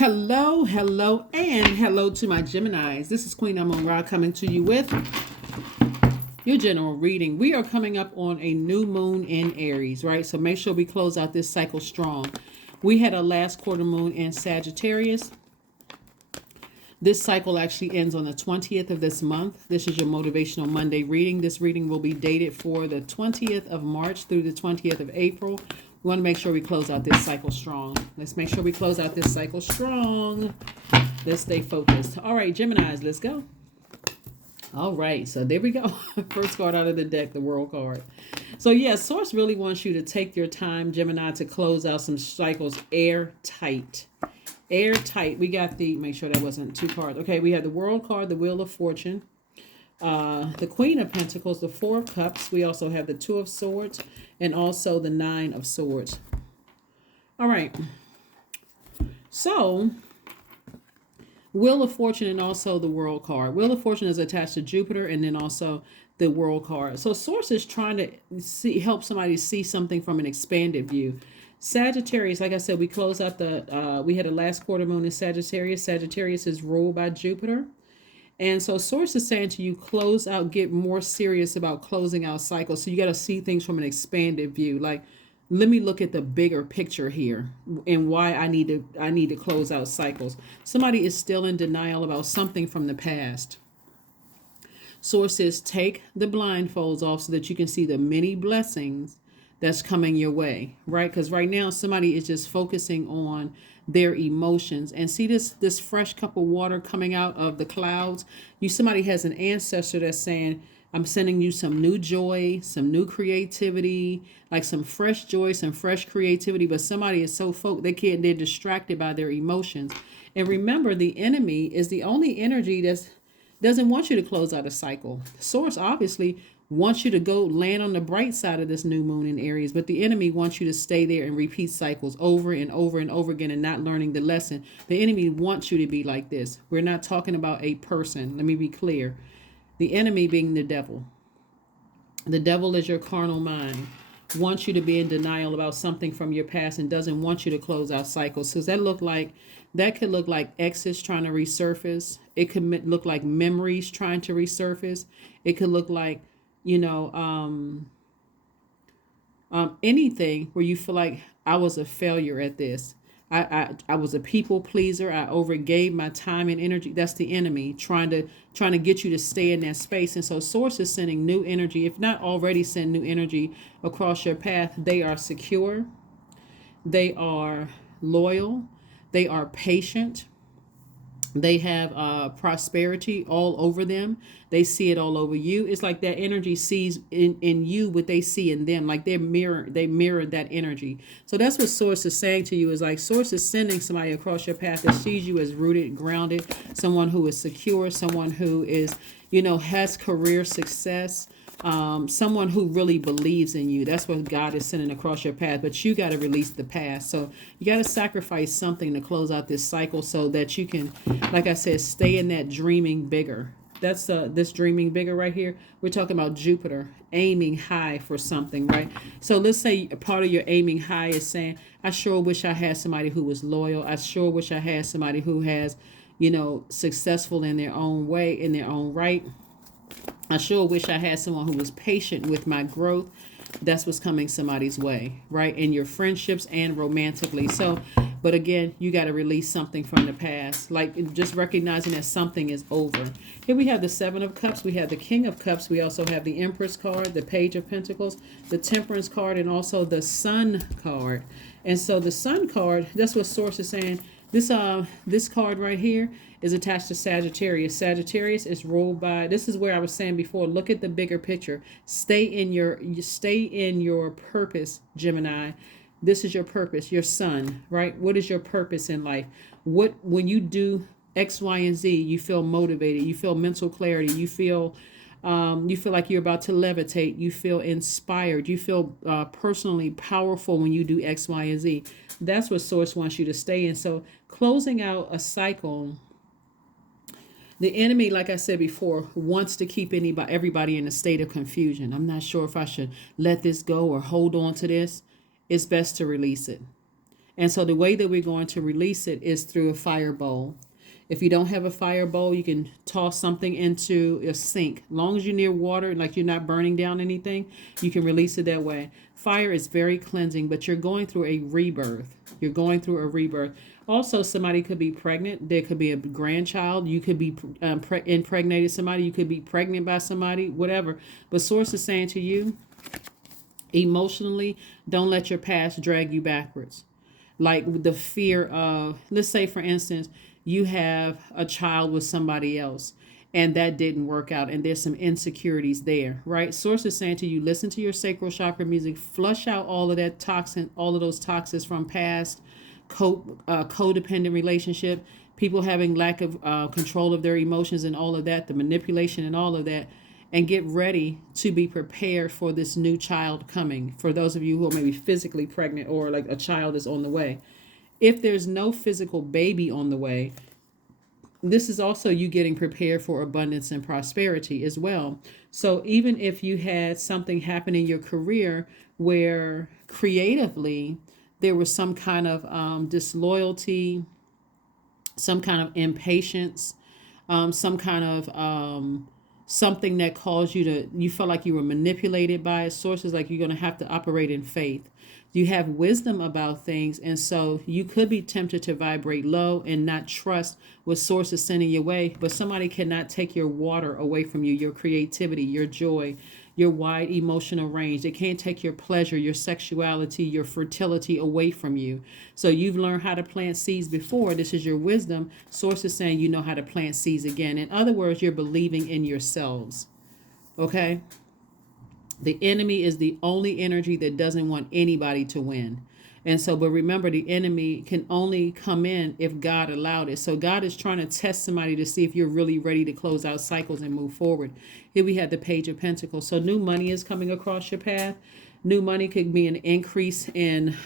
Hello, hello, and hello to my Geminis. This is Queen Amun Ra coming to you with your general reading. We are coming up on a new moon in Aries, right? So make sure we close out this cycle strong. We had a last quarter moon in Sagittarius. This cycle actually ends on the 20th of this month. This is your Motivational Monday reading. This reading will be dated for the 20th of March through the 20th of April. We want to make sure we close out this cycle strong. Let's make sure we close out this cycle strong. Let's stay focused. All right, Geminis, let's go. All right, so there we go. First card out of the deck, the World card. So yeah, Source really wants you to take your time, Gemini, to close out some cycles airtight. Airtight. We got the, make sure that wasn't two cards. Okay, we have the World card, the Wheel of Fortune, the Queen of Pentacles, the Four of Cups. We also have the Two of Swords and also the Nine of Swords. All right. So, Wheel of Fortune and also the World card. Wheel of Fortune is attached to Jupiter and then also the World card. So, Source is trying to help somebody see something from an expanded view. Sagittarius, like I said, we close out we had a last quarter moon in Sagittarius. Sagittarius is ruled by Jupiter. And so Source is saying to you, close out, get more serious about closing out cycles. So you got to see things from an expanded view. Like, let me look at the bigger picture here and why I need to close out cycles. Somebody is still in denial about something from the past. Source says, take the blindfolds off so that you can see the many blessings that's coming your way, right? Because right now somebody is just focusing on their emotions. And see this fresh cup of water coming out of the clouds. Somebody has an ancestor that's saying, I'm sending you some new joy, some new creativity, like some fresh joy, some fresh creativity. But somebody is so they're distracted by their emotions. And remember, the enemy is the only energy that doesn't want you to close out a cycle. Source obviously wants you to go land on the bright side of this new moon in Aries, but the enemy wants you to stay there and repeat cycles over and over and over again and not learning the lesson. The enemy wants you to be like this. We're not talking about a person. Let me be clear. The enemy being the devil. The devil is your carnal mind. Wants you to be in denial about something from your past and doesn't want you to close out cycles. So that could look like exes trying to resurface. It could look like memories trying to resurface. It could look like anything where you feel like I was a failure at this. I was a people pleaser. I overgave my time and energy. That's the enemy trying to get you to stay in that space. And so Source is sending new energy. If not already send new energy across your path. They are secure. They are loyal. They are patient. They have prosperity all over them. They see it all over you. It's like that energy sees in you what they see in them. Like they mirror that energy. So that's what Source is saying to you, is like Source is sending somebody across your path that sees you as rooted, grounded, someone who is secure, someone who is, has career success. Someone who really believes in you. That's what God is sending across your path. But you got to release the past. So you got to sacrifice something to close out this cycle so that you can, like I said, stay in that dreaming bigger. That's this dreaming bigger right here. We're talking about Jupiter aiming high for something, right? So let's say part of your aiming high is saying, I sure wish I had somebody who was loyal. I sure wish I had somebody who has, successful in their own way, in their own right. I sure wish I had someone who was patient with my growth. That's what's coming somebody's way, right? In your friendships and romantically. So, but again, you got to release something from the past, like just recognizing that something is over. Here we have the Seven of Cups. We have the King of Cups. We also have the Empress card, the Page of Pentacles, the Temperance card, and also the Sun card. And so the Sun card, that's what Source is saying. This card right here is attached to Sagittarius. Sagittarius is ruled by, this is where I was saying before, look at the bigger picture. Stay in your purpose, Gemini. This is your purpose, your sun, right? What is your purpose in life? When you do X, Y, and Z, you feel motivated, you feel mental clarity, you feel like you're about to levitate, you feel inspired, you feel personally powerful when you do X, Y, and Z. That's what Source wants you to stay in. So closing out a cycle, the enemy, like I said before, wants to keep everybody in a state of confusion. I'm not sure if I should let this go or hold on to this. It's best to release it. And so the way that we're going to release it is through a fire bowl. If you don't have a fire bowl, you can toss something into a sink. As long as you're near water, like you're not burning down anything, you can release it that way. Fire is very cleansing, but you're going through a rebirth. You're going through a rebirth. Also, somebody could be pregnant. There could be a grandchild. You could be impregnated somebody. You could be pregnant by somebody, whatever. But Source is saying to you, emotionally, don't let your past drag you backwards. Like the fear of, let's say, for instance, you have a child with somebody else and that didn't work out and there's some insecurities there, right? Source is saying to you, listen to your sacral chakra music, flush out all of that toxin, all of those toxins from past codependent relationship, people having lack of control of their emotions and all of that, the manipulation and all of that, and get ready to be prepared for this new child coming. For those of you who are maybe physically pregnant or like a child is on the way. If there's no physical baby on the way, this is also you getting prepared for abundance and prosperity as well. So even if you had something happen in your career where creatively there was some kind of disloyalty, some kind of impatience, some kind of something that caused you felt like you were manipulated by sources, like you're going to have to operate in faith. You have wisdom about things, and so you could be tempted to vibrate low and not trust what source is sending your way, but somebody cannot take your water away from you, your creativity, your joy, your wide emotional range. They can't take your pleasure, your sexuality, your fertility away from you. So you've learned how to plant seeds before. This is your wisdom. Source is saying you know how to plant seeds again. In other words, you're believing in yourselves. Okay? The enemy is the only energy that doesn't want anybody to win. And so, but remember, the enemy can only come in if God allowed it. So God is trying to test somebody to see if you're really ready to close out cycles and move forward. Here we have the Page of Pentacles. So new money is coming across your path. New money could be an increase in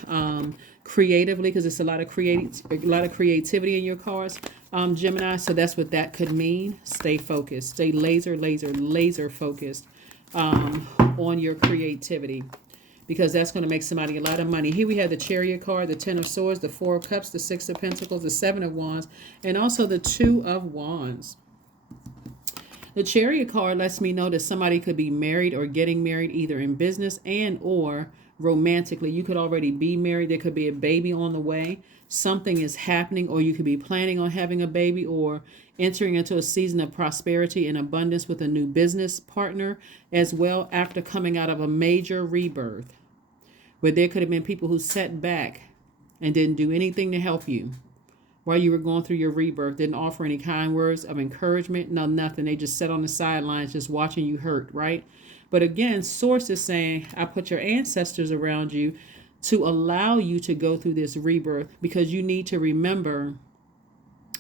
creatively, because it's a lot of creativity in your cards, Gemini. So that's what that could mean. Stay focused. Stay laser focused on your creativity, because that's going to make somebody a lot of money. Here we have the Chariot card, the Ten of Swords, the Four of Cups, the Six of Pentacles, the Seven of Wands, and also the Two of Wands. The Chariot card lets me know that somebody could be married or getting married, either in business and or romantically. You could already be married. There could be a baby on the way. Something is happening, or you could be planning on having a baby, or entering into a season of prosperity and abundance with a new business partner as well, after coming out of a major rebirth, where there could have been people who sat back and didn't do anything to help you while you were going through your rebirth, didn't offer any kind words of encouragement, no nothing. They just sat on the sidelines just watching you hurt, right? But again, Source is saying, I put your ancestors around you to allow you to go through this rebirth, because you need to remember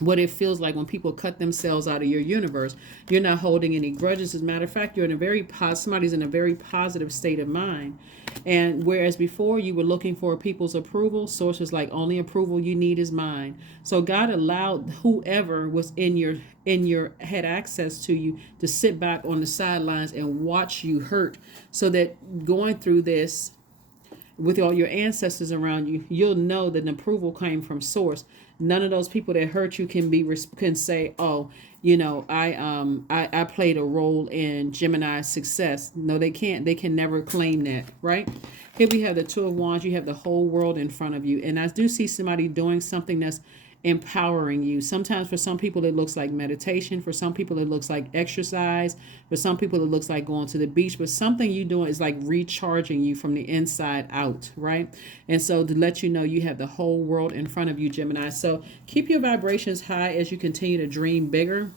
what it feels like when people cut themselves out of your universe. You're not holding any grudges. As a matter of fact, you're in a very somebody's in a very positive state of mind. And whereas before you were looking for people's approval, Source is like, only approval you need is mine. So God allowed whoever was in your had access to you to sit back on the sidelines and watch you hurt, so that going through this with all your ancestors around you, you'll know that an approval came from Source. None of those people that hurt you can say, oh, you know, I played a role in Gemini's success. No, they can't. They can never claim that, right? Here we have the Two of Wands. You have the whole world in front of you. And I do see somebody doing something that's empowering you. Sometimes for some people it looks like meditation, for some people it looks like exercise, for some people it looks like going to the beach, but something you doing is like recharging you from the inside out, right? And so to let you know, you have the whole world in front of you, Gemini. So keep your vibrations high as you continue to dream bigger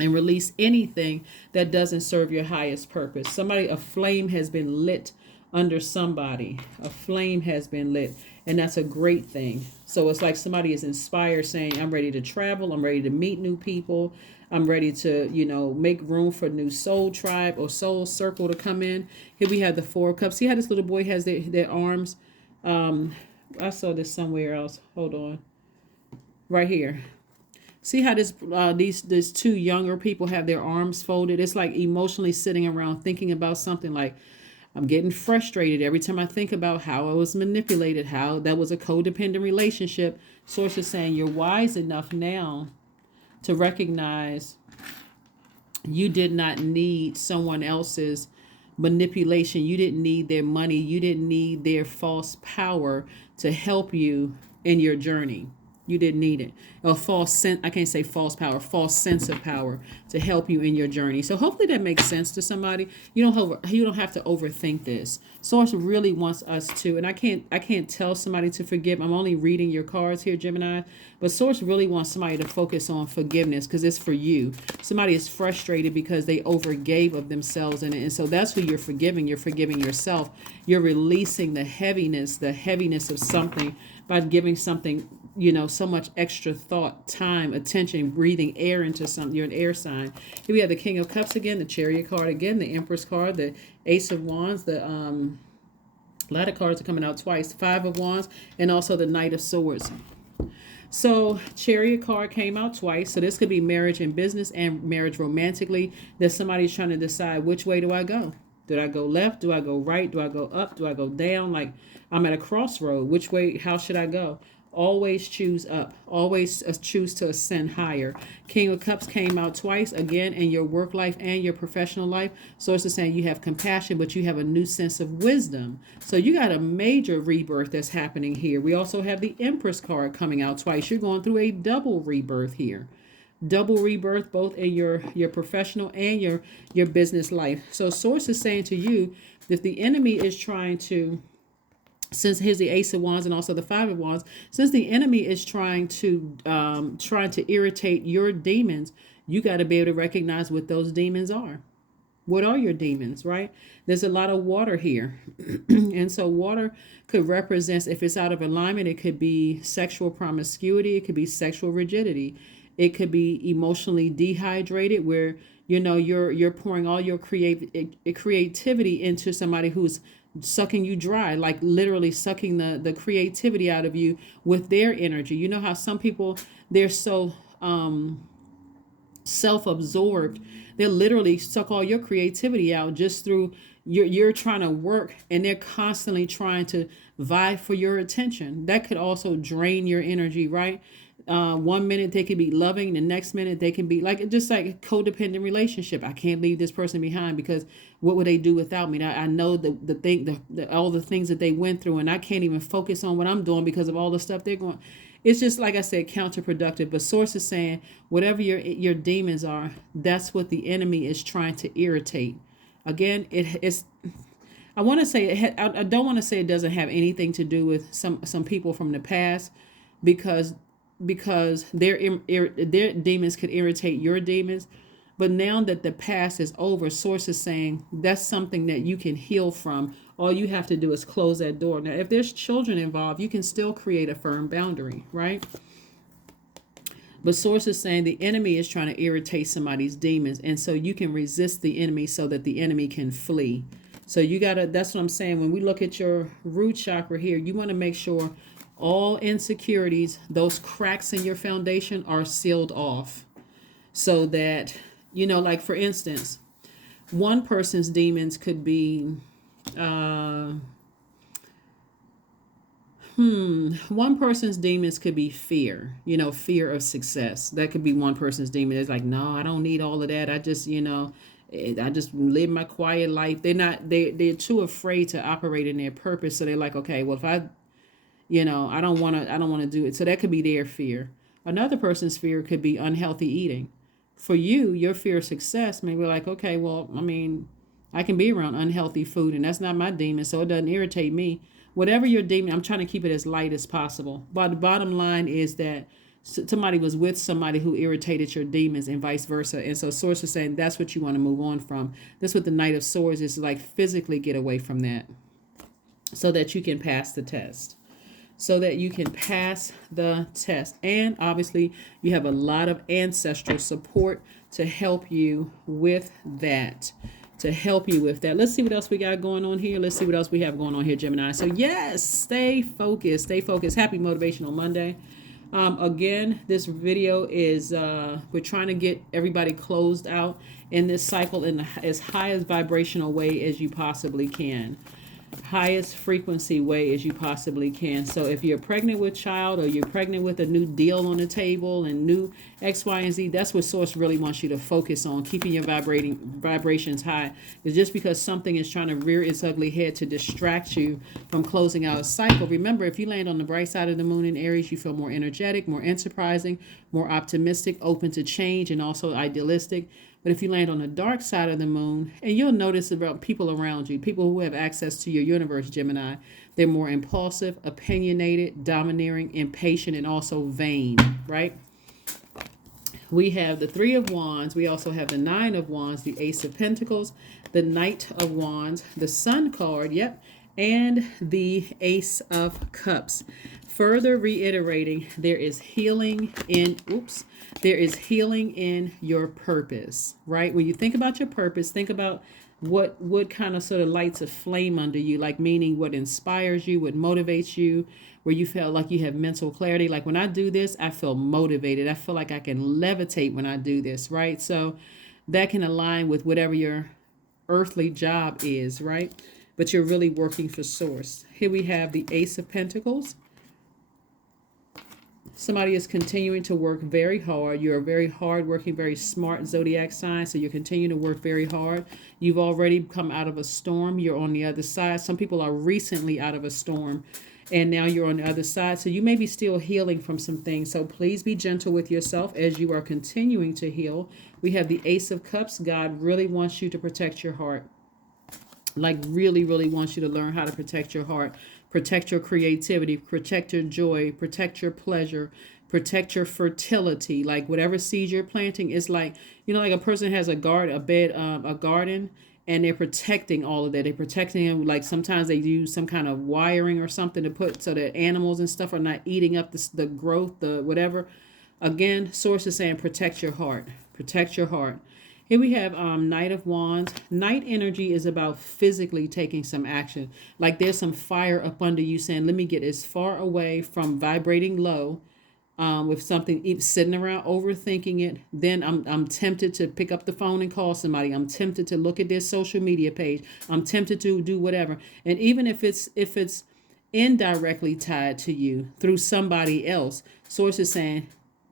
and release anything that doesn't serve your highest purpose. A flame has been lit under somebody. A flame has been lit, and that's a great thing. So it's like somebody is inspired, saying, I'm ready to travel, I'm ready to meet new people, I'm ready to, make room for new soul tribe or soul circle to come in. Here we have the Four of Cups. See how this little boy has their arms? I saw this somewhere else. Hold on. Right here. See how these two younger people have their arms folded? It's like emotionally sitting around thinking about something like, I'm getting frustrated every time I think about how I was manipulated, how that was a codependent relationship. Source is saying you're wise enough now to recognize you did not need someone else's manipulation. You didn't need their money. You didn't need their false power to help you in your journey. You didn't need it. A false sense, I can't say false power, false sense of power to help you in your journey. So hopefully that makes sense to somebody. You don't have to overthink this. Source really wants us to, and I can't tell somebody to forgive. I'm only reading your cards here, Gemini. But Source really wants somebody to focus on forgiveness because it's for you. Somebody is frustrated because they overgave of themselves in it. And so that's who you're forgiving. You're forgiving yourself. You're releasing the heaviness of something by giving something, so much extra thought, time, attention, breathing air into something. You're an air sign. Here we have the King of Cups again, the Chariot card again, the Empress card, the Ace of Wands, a lot of cards are coming out twice, Five of Wands, and also the Knight of Swords. So Chariot card came out twice. So this could be marriage and business and marriage romantically, that somebody's trying to decide, which way do I go? Do I go left? Do I go right? Do I go up? Do I go down? Like I'm at a crossroad. Which way? How should I go? Always choose up. Always choose to ascend higher. King of Cups came out twice, again, in your work life and your professional life. So it's saying you have compassion, but you have a new sense of wisdom. So you got a major rebirth that's happening here. We also have the Empress card coming out twice. You're going through a double rebirth here. Double rebirth, both in your professional and your business life. So Source is saying to you, if the enemy is trying to, since here's the Ace of Wands and also the Five of Wands, since the enemy is trying to irritate your demons, you got to be able to recognize what those demons are. What are your demons, right? There's a lot of water here. And so water could represent, if it's out of alignment, it could be sexual promiscuity. It could be sexual rigidity. It could be emotionally dehydrated, where, you're pouring all your creativity into somebody who's sucking you dry, like literally sucking the creativity out of you with their energy. You know how some people, they're so self-absorbed, they literally suck all your creativity out just through you're trying to work, and they're constantly trying to vie for your attention. That could also drain your energy, right? 1 minute they can be loving, the next minute they can be just like a codependent relationship. I can't leave this person behind because what would they do without me? I know all the things that they went through, and I can't even focus on what I'm doing because of all the stuff they're going. It's just, like I said, counterproductive. But Source is saying whatever your demons are, that's what the enemy is trying to irritate. Again, it's. I want to say I don't want to say it doesn't have anything to do with some people from the past, because their demons could irritate your demons. But now that the past is over, Source is saying that's something that you can heal from. All you have to do is close that door. Now, if there's children involved, you can still create a firm boundary, right? But Source is saying the enemy is trying to irritate somebody's demons. And so you can resist the enemy so that the enemy can flee. So that's what I'm saying. When we look at your root chakra here, you want to make sure all insecurities, those cracks in your foundation, are sealed off, so that, like for instance, one person's demons could be, one person's demons could be fear, fear of success. That could be one person's demon. It's like, no, I don't need all of that. I just, I just live my quiet life. They're too afraid to operate in their purpose. So they're like, okay, well, if I don't want to do it. So that could be their fear. Another person's fear could be unhealthy eating. For you, your fear of success may be like, okay, well, I can be around unhealthy food, and that's not my demon, so it doesn't irritate me. Whatever your demon, I'm trying to keep it as light as possible. But the bottom line is that somebody was with somebody who irritated your demons, and vice versa. And so Source is saying that's what you want to move on from. That's what the Knight of Swords is, like physically get away from that so that you can pass the test. And obviously you have a lot of ancestral support to help you with that. Let's see what else we got going on here. Let's see what else we have going on here, Gemini. So yes, stay focused. Happy Motivational Monday. Again, this video is we're trying to get everybody closed out in this cycle in the as highest vibrational way as you possibly can, highest frequency way as you possibly can. So if you're pregnant with child, or you're pregnant with a new deal on the table and new X, Y, and Z, that's what source really wants you to focus on, keeping your vibrations high. It's just because something is trying to rear its ugly head to distract you from closing out a cycle. Remember, if you land on the bright side of the moon in Aries, you feel more energetic, more enterprising, more optimistic, open to change, and also idealistic. But if you land on the dark side of the moon, and you'll notice about people around you, people who have access to your universe, Gemini, they're more impulsive, opinionated, domineering, impatient, and also vain, right? We have the Three of Wands. We also have the Nine of Wands, the Ace of Pentacles, the Knight of Wands, the Sun card, yep, and the Ace of Cups. Further reiterating, there is healing in, there is healing in your purpose, right? When you think about your purpose, think about what kind of sort of lights a flame under you, like meaning what inspires you, what motivates you, where you feel like you have mental clarity. Like when I do this, I feel motivated. I feel like I can levitate when I do this, right? So that can align with whatever your earthly job is, right? But you're really working for source. Here we have the Ace of Pentacles. Somebody is continuing to work very hard. You're a very hard-working, very smart zodiac sign, so you're continuing to work very hard. You've already come out of a storm. You're on the other side. Some people are recently out of a storm, and now you're on the other side. So you may be still healing from some things. So please be gentle with yourself as you are continuing to heal. We have the Ace of Cups. God really wants you to protect your heart. Like really, really wants you to learn how to protect your heart. Protect your creativity, protect your joy, protect your pleasure, protect your fertility. Like whatever seeds you're planting is like, you know, like a person has a garden, and they're protecting all of that. They're protecting them. Like sometimes they use some kind of wiring or something to put so that animals and stuff are not eating up the growth, the whatever. Again, source is saying protect your heart, protect your heart. Here we have Knight of Wands. Knight energy is about physically taking some action. Like there's some fire up under you saying, let me get as far away from vibrating low with something, sitting around overthinking it. Then I'm tempted to pick up the phone and call somebody. I'm tempted to look at their social media page. I'm tempted to do whatever. And even if it's indirectly tied to you through somebody else, source is saying,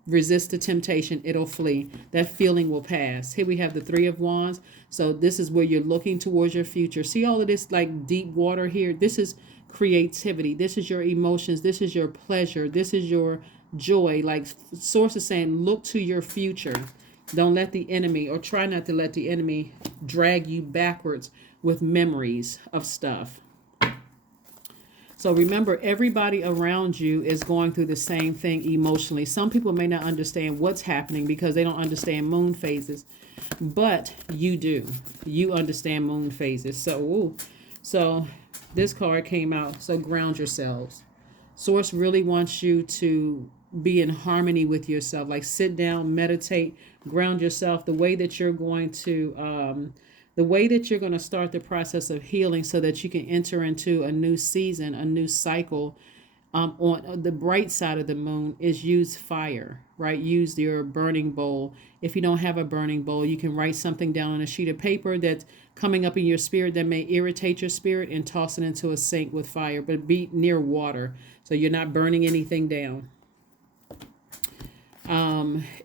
resist the temptation, it'll flee. That feeling will pass. Here we have the Three of Wands. So this is where you're looking towards your future. See all of this like deep water here? This is creativity. This is your emotions. This is your pleasure. This is your joy. Like source is saying, look to your future. Don't let the enemy, or try not to let the enemy drag you backwards with memories of stuff. So remember, everybody around you is going through the same thing emotionally. Some people may not understand what's happening because they don't understand moon phases, but you do. You understand moon phases. So this card came out. So ground yourselves. Source really wants you to be in harmony with yourself. Like sit down, meditate, ground yourself. The way that you're going to start the process of healing so that you can enter into a new season, a new cycle. On the bright side of the moon is use fire, right? Use your burning bowl. If you don't have a burning bowl, you can write something down on a sheet of paper that's coming up in your spirit that may irritate your spirit and toss it into a sink with fire, but be near water so you're not burning anything down.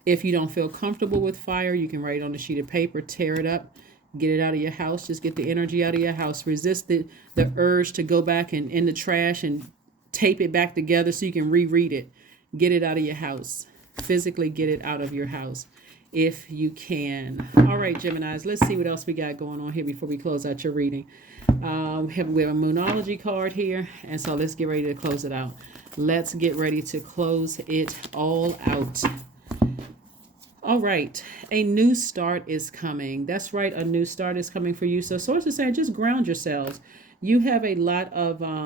If you don't feel comfortable with fire, you can write it on a sheet of paper, tear it up, get it out of your house. Just get the energy out of your house. Resist the urge to go back and in the trash and tape it back together so you can reread it. Get it out of your house. Physically get it out of your house if you can. All right, Geminis, let's see what else we got going on here before we close out your reading. We have a Moonology card here, and so let's get ready to close it out. Let's get ready to close it all out. All right, a new start is coming. That's right, a new start is coming for you. So source is saying just ground yourselves. You have a lot of, part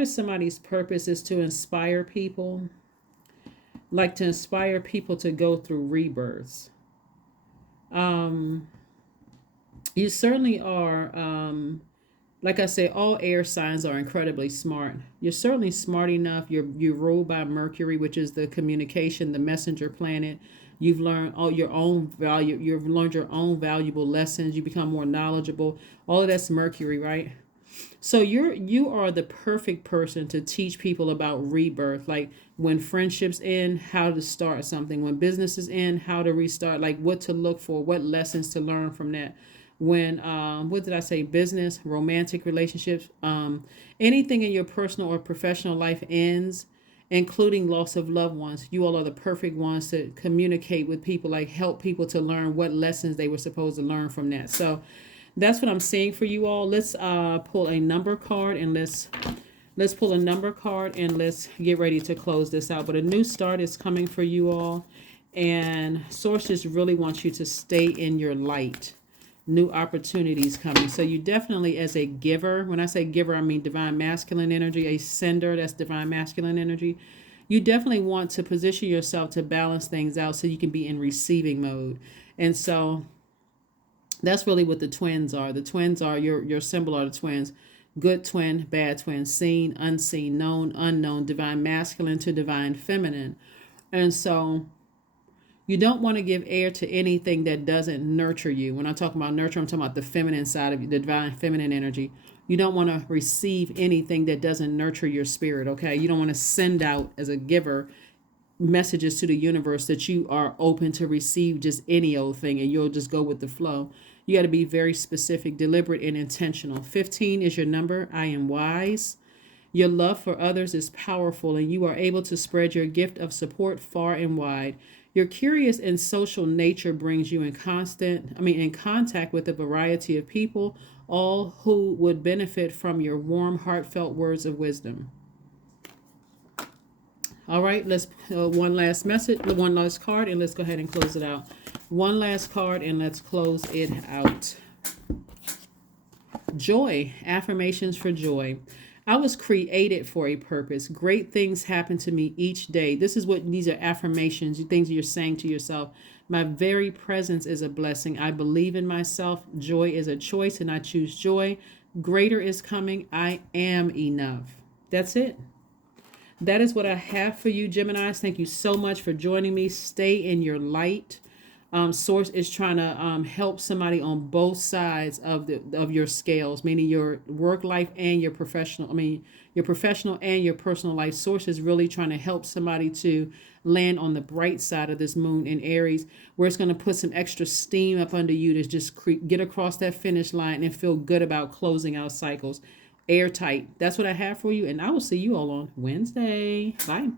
of somebody's purpose is to inspire people, like to inspire people to go through rebirths. You certainly are, like I said, all air signs are incredibly smart. You're certainly smart enough. You're ruled by Mercury, which is the communication, the messenger planet. You've learned all your own value. You've learned your own valuable lessons. You become more knowledgeable. All of that's Mercury, right? So you are the perfect person to teach people about rebirth, like when friendships end, how to start something, when businesses end, how to restart, like what to look for, what lessons to learn from that. When what did I say? Business, romantic relationships, anything in your personal or professional life ends, including loss of loved ones. You all are the perfect ones to communicate with people, like help people to learn what lessons they were supposed to learn from that. So that's what I'm saying for you all. Let's pull a number card and let's pull a number card and let's get ready to close this out. But a new start is coming for you all, and Source just really wants you to stay in your light. New opportunities coming. So you definitely, as a giver, when I say giver, I mean divine masculine energy. A sender, that's divine masculine energy. You definitely want to position yourself to balance things out so you can be in receiving mode. And so that's really what the twins are. The twins are your symbol are the twins. Good twin, bad twin, seen, unseen, known, unknown, divine masculine to divine feminine. And so you don't want to give air to anything that doesn't nurture you. When I talk about nurture, I'm talking about the feminine side of you, the divine feminine energy. You don't want to receive anything that doesn't nurture your spirit, okay? You don't want to send out, as a giver, messages to the universe that you are open to receive just any old thing and you'll just go with the flow. You got to be very specific, deliberate, and intentional. 15 is your number. I am wise. Your love for others is powerful, and you are able to spread your gift of support far and wide. Your curious and social nature brings you in contact with a variety of people, all who would benefit from your warm, heartfelt words of wisdom. All right, let's one last card, and let's go ahead and close it out. One last card, and let's close it out. Joy, affirmations for joy. I was created for a purpose. Great things happen to me each day. These are affirmations, things you're saying to yourself. My very presence is a blessing. I believe in myself. Joy is a choice, and I choose joy. Greater is coming. I am enough. That's it. That is what I have for you, Geminis. Thank you so much for joining me. Stay in your light. Source is trying to help somebody on both sides of your scales, meaning your work life and your professional. Your professional and your personal life. Source is really trying to help somebody to land on the bright side of this moon in Aries, where it's going to put some extra steam up under you to just get across that finish line and feel good about closing out cycles. Airtight. That's what I have for you, and I will see you all on Wednesday. Bye.